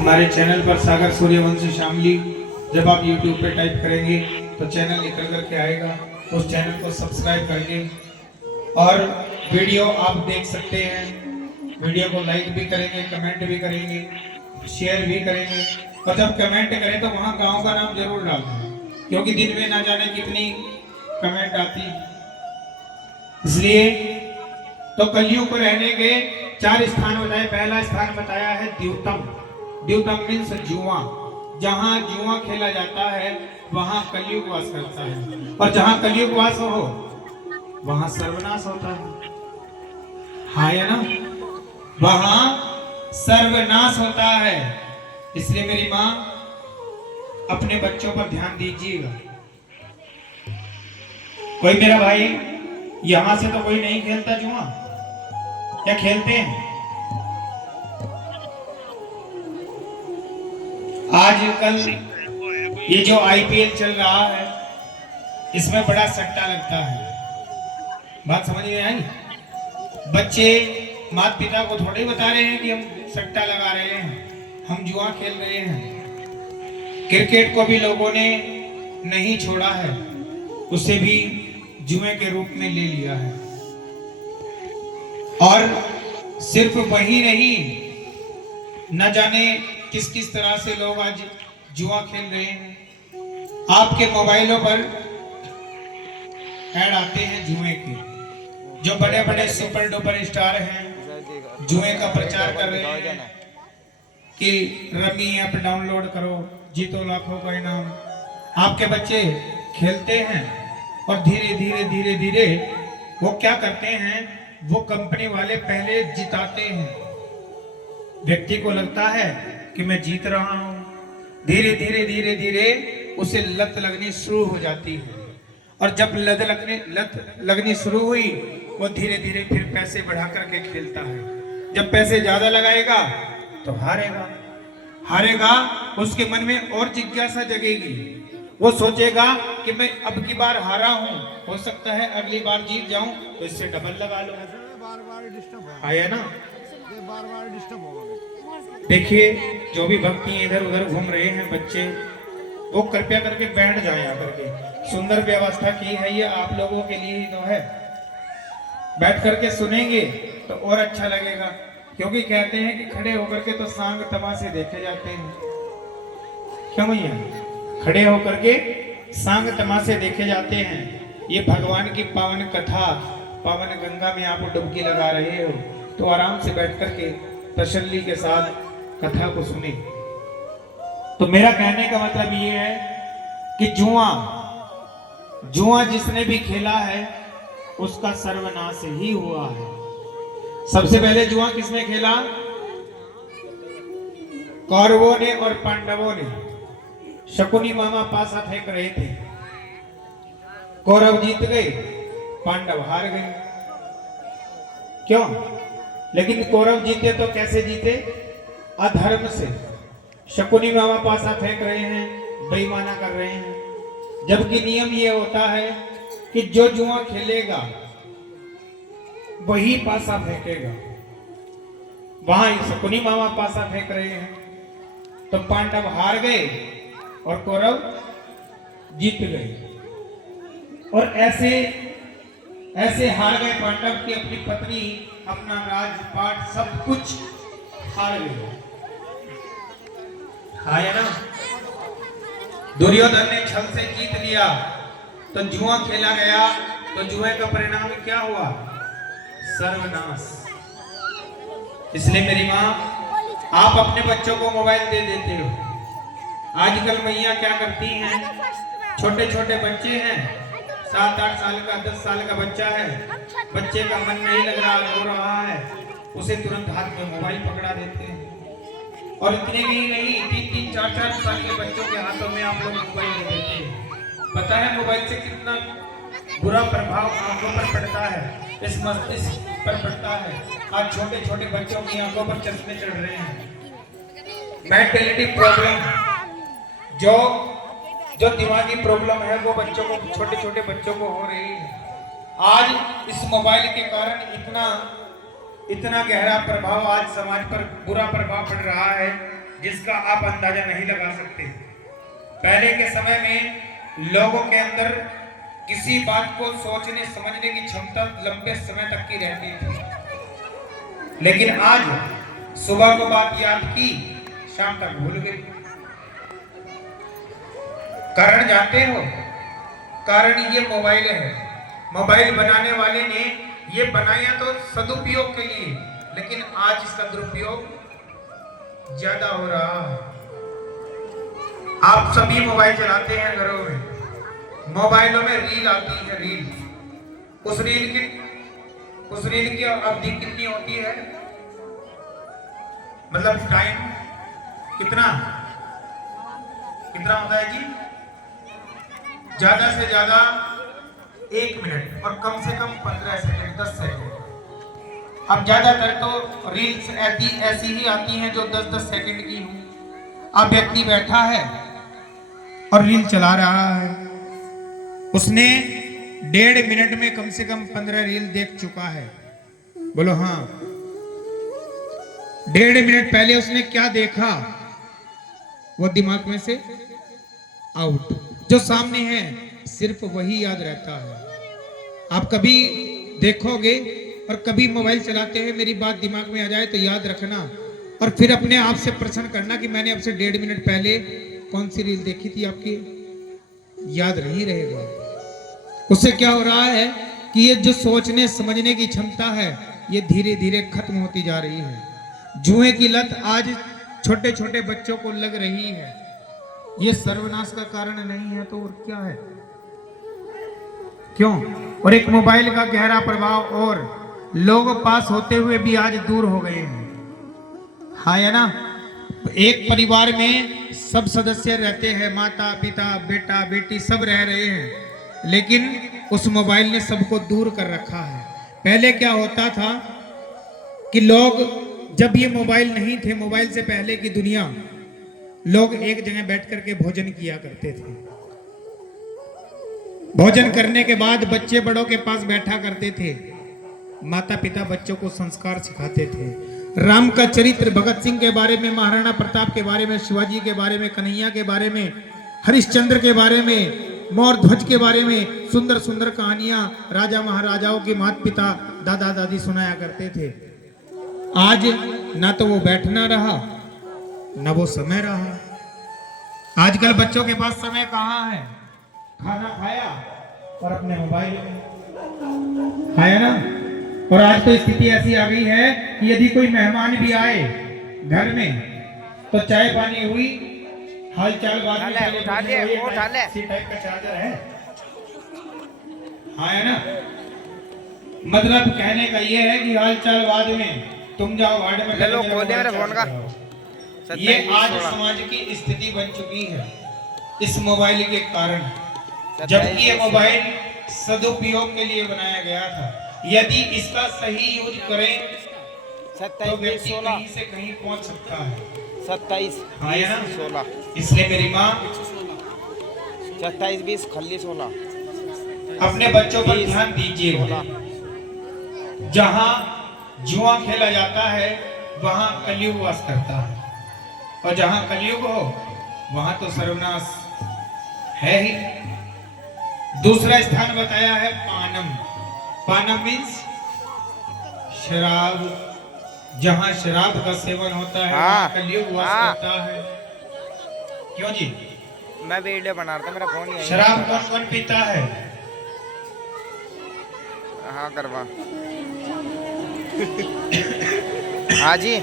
हमारे चैनल पर सागर सूर्यवंशी शामली जब आप YouTube पे टाइप करेंगे तो चैनल निकल करके आएगा। उस चैनल को सब्सक्राइब करके और वीडियो आप देख सकते हैं। वीडियो को लाइक भी करेंगे, कमेंट भी करेंगे, शेयर भी करेंगे। और जब कमेंट करें तो वहाँ गांव का नाम जरूर डालना, क्योंकि दिन में ना जाने कितनी कमेंट आती है। इसलिए तो कलयुग को रहने के 4 स्थान बताए। पहला स्थान बताया है द्यूतम। द्यूतम मीन्स जुआ। जहाँ जुआ खेला जाता है वहाँ कलयुग वास करता है, और जहाँ कलयुग वास हो वहाँ सर्वनाश होता है। हाँ या ना? वहाँ सर्वनाश होता है। इसलिए मेरी माँ अपने बच्चों पर ध्यान दीजिएगा। कोई मेरा भाई यहां से तो कोई नहीं खेलता जुआ, क्या खेलते हैं? आजकल ये जो IPL चल रहा है इसमें बड़ा सट्टा लगता है। बात समझ में आई? बच्चे माता पिता को थोड़े बता रहे हैं कि हम सट्टा लगा रहे हैं, हम जुआ खेल रहे हैं। क्रिकेट को भी लोगों ने नहीं छोड़ा है, उसे भी जुए के रूप में ले लिया है। और सिर्फ वही नहीं, न जाने किस किस तरह से लोग आज जुआ खेल रहे हैं। आपके मोबाइलों पर ऐड आते हैं जुए के। जो बड़े बड़े सुपर डुपर स्टार हैं जुए का प्रचार कर रहे हैं कि रमी ऐप डाउनलोड करो, जीतो लाखों का इनाम। आपके बच्चे खेलते हैं और धीरे धीरे धीरे धीरे वो क्या करते हैं, वो कंपनी वाले पहले जिताते हैं। व्यक्ति को लगता है कि मैं जीत रहा हूं। धीरे धीरे धीरे धीरे उसे लत लगनी शुरू हो जाती है, और जब लत लगनी शुरू हुई वो धीरे धीरे फिर पैसे बढ़ा करके खेलता है। जब पैसे ज्यादा लगाएगा तो हारेगा। उसके मन में और जिज्ञासा जगेगी। वो सोचेगा कि मैं अब की बार हारा हूं, हो सकता है अगली बार जीत जाऊं तो इससे डबल लगा लो। आया ना? बार डिस्टर्ब होगा। देखिए, जो भी भक्ति इधर उधर घूम रहे हैं बच्चे, वो कृपया करके बैठ जाएं आकर के। सुंदर व्यवस्था की है ये आप लोगों के लिए ही तो है। बैठ करके सुनेंगे तो और अच्छा लगेगा, क्योंकि कहते हैं कि खड़े होकर के तो सांग तमाशे देखे जाते हैं। क्यों भैया? खड़े होकर के सांग तमाशे देखे जाते हैं। ये भगवान की पावन कथा, पावन गंगा में आप डुबकी लगा रहे हो तो आराम से बैठ करके तसल्ली के साथ कथा को सुने। तो मेरा कहने का मतलब ये है कि जुआ जिसने भी खेला है उसका सर्वनाश ही हुआ है। सबसे पहले जुआ किसने खेला? कौरवों ने और पांडवों ने। शकुनी मामा पासा फेंक रहे थे, कौरव जीत गए, पांडव हार गए। क्यों? लेकिन कौरव जीते तो कैसे जीते? अधर्म से। शकुनी मामा पासा फेंक रहे हैं, बेईमाना कर रहे हैं। जबकि नियम ये होता है कि जो जुआ खेलेगा वही पासा फेंकेगा। वहां शकुनी मामा पासा फेंक रहे हैं तो पांडव हार गए और कौरव जीत गए। और ऐसे हार गए पांडव की अपनी पत्नी, अपना राजपाट, सब कुछ हार गए। आया ना? दुर्योधन ने छल से जीत लिया तो जुआ खेला गया, तो जुए का परिणाम क्या हुआ? सर्वनाश। इसलिए मेरी माँ, आप अपने बच्चों को मोबाइल दे देते हो। आजकल मैया क्या करती हैं, छोटे छोटे बच्चे हैं, 7-8 साल का, 10 साल का बच्चा है, बच्चे का मन नहीं लग रहा, रो रहा है, उसे तुरंत हाथ में मोबाइल पकड़ा देते हैं। और इतने भी नहीं, 3-3, 4-4 साल के बच्चों के हाथों में आप लोग मोबाइल दे देते हैं। पता है मोबाइल से कितना बुरा प्रभाव आंखों पर पड़ता है, इस मस्तिष्क पर पड़ता है। आज छोटे छोटे बच्चों की आंखों पर चश्मे चढ़ रहे हैं। मेंटलिटी प्रॉब्लम, जो दिमागी प्रॉब्लम है वो बच्चों को, छोटे छोटे बच्चों को हो रही है। आज इस मोबाइल के कारण इतना गहरा प्रभाव आज समाज पर बुरा प्रभाव पड़ रहा है जिसका आप अंदाजा नहीं लगा सकते। पहले के समय में लोगों के अंदर किसी बात को सोचने समझने की क्षमता लंबे समय तक की रहती थी, लेकिन आज सुबह को बात याद की, शाम तक भूल गई। कारण जानते हो? कारण ये मोबाइल है। मोबाइल बनाने वाले ने ये बनाया तो सदुपयोग के लिए, लेकिन आज इसका दुरुपयोग ज्यादा हो रहा है। आप सभी मोबाइल चलाते हैं घरों में, मोबाइलों में रील आती है, रील। उस रील की अवधि कितनी होती है, मतलब टाइम कितना होता है जी? ज्यादा से ज्यादा 1 मिनट और कम से कम 15 सेकंड, 10 सेकंड। अब ज्यादातर तो रील्स ऐसी ही आती हैं जो 10-10 सेकंड की हों। अब व्यक्ति बैठा है और रील चला रहा है, उसने 1.5 मिनट में कम से कम 15 रील देख चुका है। बोलो हाँ। 1.5 मिनट पहले उसने क्या देखा वो दिमाग में से आउट। जो सामने है सिर्फ वही याद रहता है। आप कभी देखोगे और कभी मोबाइल चलाते हैं, मेरी बात दिमाग में आ जाए तो याद रखना और फिर अपने आप से प्रश्न करना कि मैंने आपसे 1.5 मिनट पहले कौन सी रील देखी थी। आपकी याद नहीं रहेगा। उससे क्या हो रहा है कि ये जो सोचने समझने की क्षमता है ये धीरे धीरे खत्म होती जा रही है। जुए की लत आज छोटे छोटे बच्चों को लग रही है। ये सर्वनाश का कारण नहीं है तो और क्या है? क्यों? और एक मोबाइल का गहरा प्रभाव और लोग पास होते हुए भी आज दूर हो गए हैं। हाँ है ना? एक परिवार में सब सदस्य रहते हैं, माता पिता बेटा बेटी सब रह रहे हैं, लेकिन उस मोबाइल ने सबको दूर कर रखा है। पहले क्या होता था कि लोग, जब ये मोबाइल नहीं थे, मोबाइल से पहले की दुनिया, लोग एक जगह बैठ करके भोजन किया करते थे। भोजन करने के बाद बच्चे बड़ों के पास बैठा करते थे, माता पिता बच्चों को संस्कार सिखाते थे। राम का चरित्र, भगत सिंह के बारे में, महाराणा प्रताप के बारे में, शिवाजी के बारे में, कन्हैया के बारे में, हरिश्चंद्र के बारे में, मोर ध्वज के बारे में सुंदर सुंदर कहानियां राजा महाराजाओं के माता पिता दादा दादी सुनाया करते थे। आज ना तो वो बैठना रहा ना वो समय रहा। आजकल बच्चों के पास समय कहाँ है? खाना खाया और अपने मोबाइल में खाया ना। और आज तो स्थिति ऐसी आ गई है कि यदि कोई मेहमान भी आए घर में तो चाय पानी हुई, हाल चाल बात में इसी टाइप का चार्जर है। हाँ है ना? मतलब कहने का ये है कि हाल चाल बाद में, तुम जाओ वार्ड में, ले लो खोले मेरे फोन का। ये आज समाज की स्थिति बन चुकी है इस मोबाइल के कारण, जबकि ये मोबाइल सदुपयोग के लिए बनाया गया था। यदि इसका सही यूज करें तो व्यक्ति कहीं से कहीं पहुंच सकता है। 27 हाँ है ना? 16 इसलिए मेरी माँ 27 20 खल्ली 16 अपने बच्चों पर ध्यान दीजिए। जहाँ जुआ खेला जाता है वहाँ कलयुग वास करता है, और जहाँ कलयुग हो वहाँ तो सर्वनाश है ही। दूसरा स्थान बताया है पानम। पानम मीन्स शराब। जहाँ शराब का सेवन होता है वहाँ कलयुग वास करता है। क्यों जी? मैं वीडियो बना रहा था, मेरा फोन ही है। शराब कौन कौन पीता है? हाँ करवा। हाँ जी।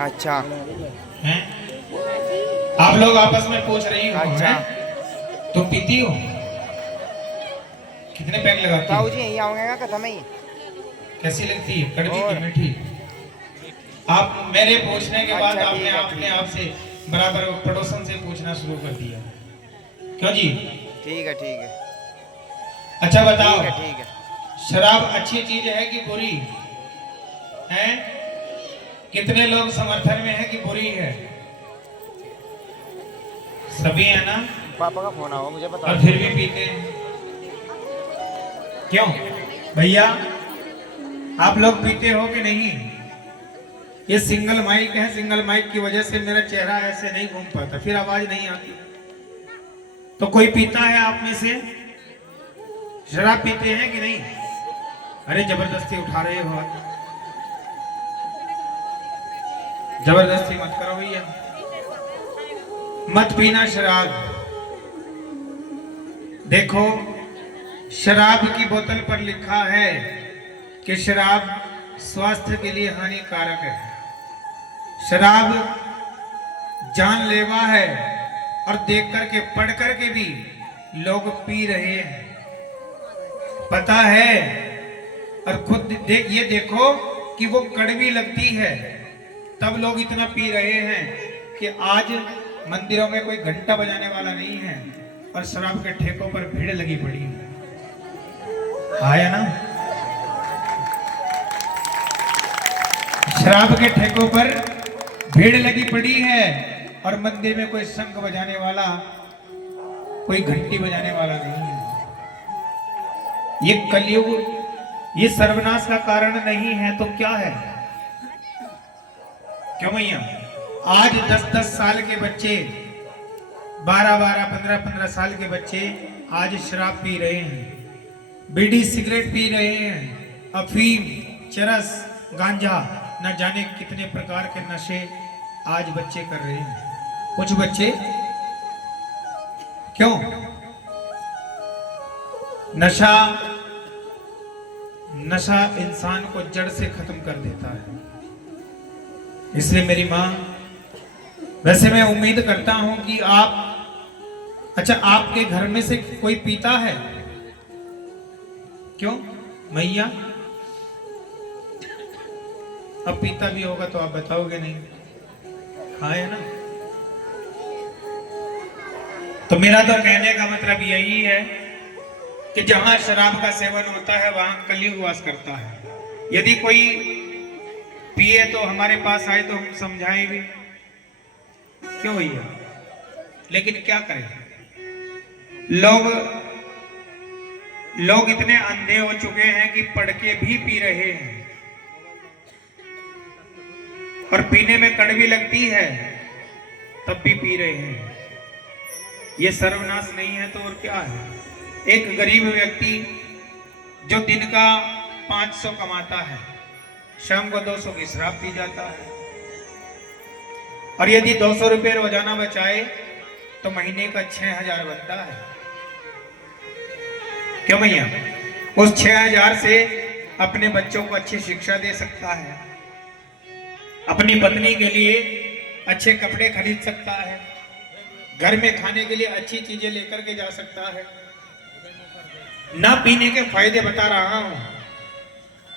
अच्छा हैं? आप लोग आपस में पूछ रही हो? अच्छा। तुम पीती हो? कितने पैक लगाती हो? जी यही आऊंगा खत्म ही। कैसी लगती है? कड़वी की मीठी? आप मेरे पूछने के बाद आपने अपने आप से बराबर पड़ोसन से पूछना शुरू कर दिया। क्यों जी? ठीक है ठीक है। अच्छा बताओ, ठीक है। शराब अच्छी चीज है कि बुरी है? कितने लोग समर्थन में है कि बुरी है? सभी है ना? पापा का फोन आओ, मुझे बता। और फिर भी पीते हैं क्यों? भैया आप लोग पीते हो कि नहीं? ये सिंगल माइक है, सिंगल माइक की वजह से मेरा चेहरा ऐसे नहीं घूम पाता, फिर आवाज नहीं आती। तो कोई पीता है आप में से? शराब पीते हैं कि नहीं? अरे जबरदस्ती उठा रहे हो आप, जबरदस्ती मत करो भैया, मत पीना शराब। देखो शराब की बोतल पर लिखा है कि शराब स्वास्थ्य के लिए हानिकारक है, शराब जानलेवा है, और देख करके पढ़ करके भी लोग पी रहे हैं, पता है। और खुद ये देखो कि वो कड़वी लगती है, तब लोग इतना पी रहे हैं कि आज मंदिरों में कोई घंटा बजाने वाला नहीं है और शराब के ठेकों पर भीड़ लगी पड़ी है। आया ना? शराब के ठेकों पर भीड़ लगी पड़ी है और मंदिर में कोई शंख बजाने वाला, कोई घंटी बजाने वाला नहीं है। ये कलयुग, ये सर्वनाश का कारण नहीं है तो क्या है? क्यों भैया? आज 10-10 साल के बच्चे, 12-12, 15-15 साल के बच्चे आज शराब पी रहे हैं, बीड़ी सिगरेट पी रहे हैं, अफीम, चरस, गांजा, न जाने कितने प्रकार के नशे आज बच्चे कर रहे हैं। कुछ बच्चे क्यों? नशा इंसान को जड़ से खत्म कर देता है। इसलिए मेरी मां, वैसे मैं उम्मीद करता हूं कि आप, अच्छा आपके घर में से कोई पीता है? क्यों मैया? अब पीता भी होगा तो आप बताओगे नहीं, हाँ है ना? तो मेरा तो कहने का मतलब यही है कि जहां शराब का सेवन होता है वहां कलयुग वास करता है। यदि कोई पिए तो हमारे पास आए तो हम समझाएं भी, क्यों भैया? लेकिन क्या करें, लोग इतने अंधे हो चुके हैं कि पढ़ के भी पी रहे हैं, और पीने में कड़वी लगती है तब भी पी रहे हैं। ये सर्वनाश नहीं है तो और क्या है? एक गरीब व्यक्ति जो दिन का 500 कमाता है, शाम को 200 की शराब पी जाता है, और यदि 200 रुपये रोजाना बचाए तो महीने का 6000 बनता है। क्यों भैया? उस 6000 से अपने बच्चों को अच्छी शिक्षा दे सकता है, अपनी पत्नी के लिए अच्छे कपड़े खरीद सकता है, घर में खाने के लिए अच्छी चीजें लेकर के जा सकता है। ना पीने के फायदे बता रहा हूं,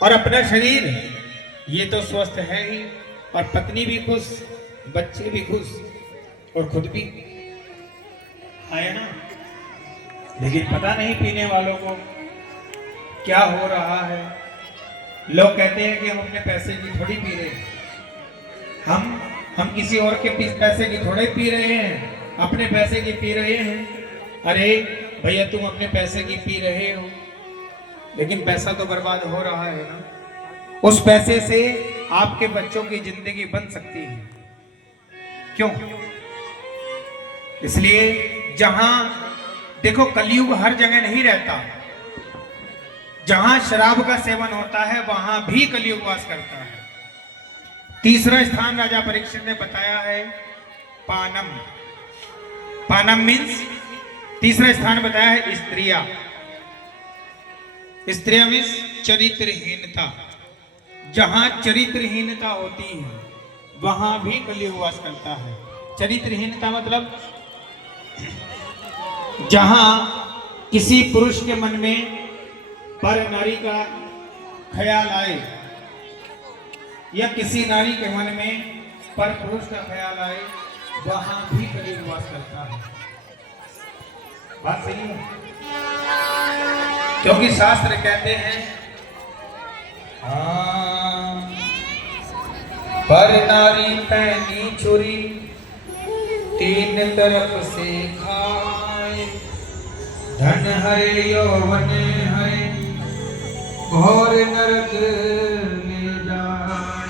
और अपना शरीर ये तो स्वस्थ है ही, और पत्नी भी खुश, बच्चे भी खुश, और खुद भी, आया ना? लेकिन पता नहीं पीने वालों को क्या हो रहा है। लोग कहते हैं कि हम अपने पैसे की थोड़ी पी रहे हैं, हम किसी और के पैसे की थोड़े पी रहे हैं, अपने पैसे की पी रहे हैं। अरे भैया तुम अपने पैसे की पी रहे हो, लेकिन पैसा तो बर्बाद हो रहा है ना। उस पैसे से आपके बच्चों की जिंदगी बन सकती है, क्यों? इसलिए जहां देखो, कलयुग हर जगह नहीं रहता, जहां शराब का सेवन होता है वहां भी कलयुग वास करता है। तीसरा स्थान राजा परीक्षित ने बताया है पानम। पानम मीन्स तीसरा स्थान बताया है स्त्रिया। स्त्रिया मीन्स चरित्रहीनता। जहां चरित्रहीनता होती है वहां भी कलयुग वास करता है। चरित्रहीनता मतलब जहां किसी पुरुष के मन में पर नारी का ख्याल आए, या किसी नारी के मन में पर पुरुष का ख्याल आए, वहां भी कलयुग वास करता है। बात सही है? क्योंकि शास्त्र कहते हैं पर नारी पहनी छुरी, तीन तरफ से खाए, धन है यौवन है, घोर नरक ले जाए।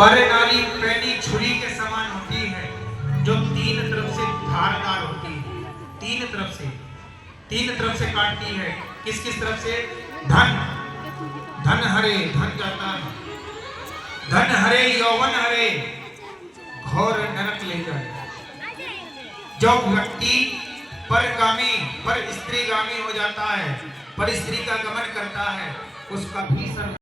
पर नारी पैनी छुरी के समान होती है, जो तीन तरफ से धारदार होती है, तीन तरफ से काटती है। किस किस तरफ से? धन हरे, धन जाता है, धन हरे, यौवन हरे, घोर नरक ले जाए। जो व्यक्ति परगामी, पर स्त्रीगामी हो जाता है, पर स्त्री का गमन करता है, उसका भी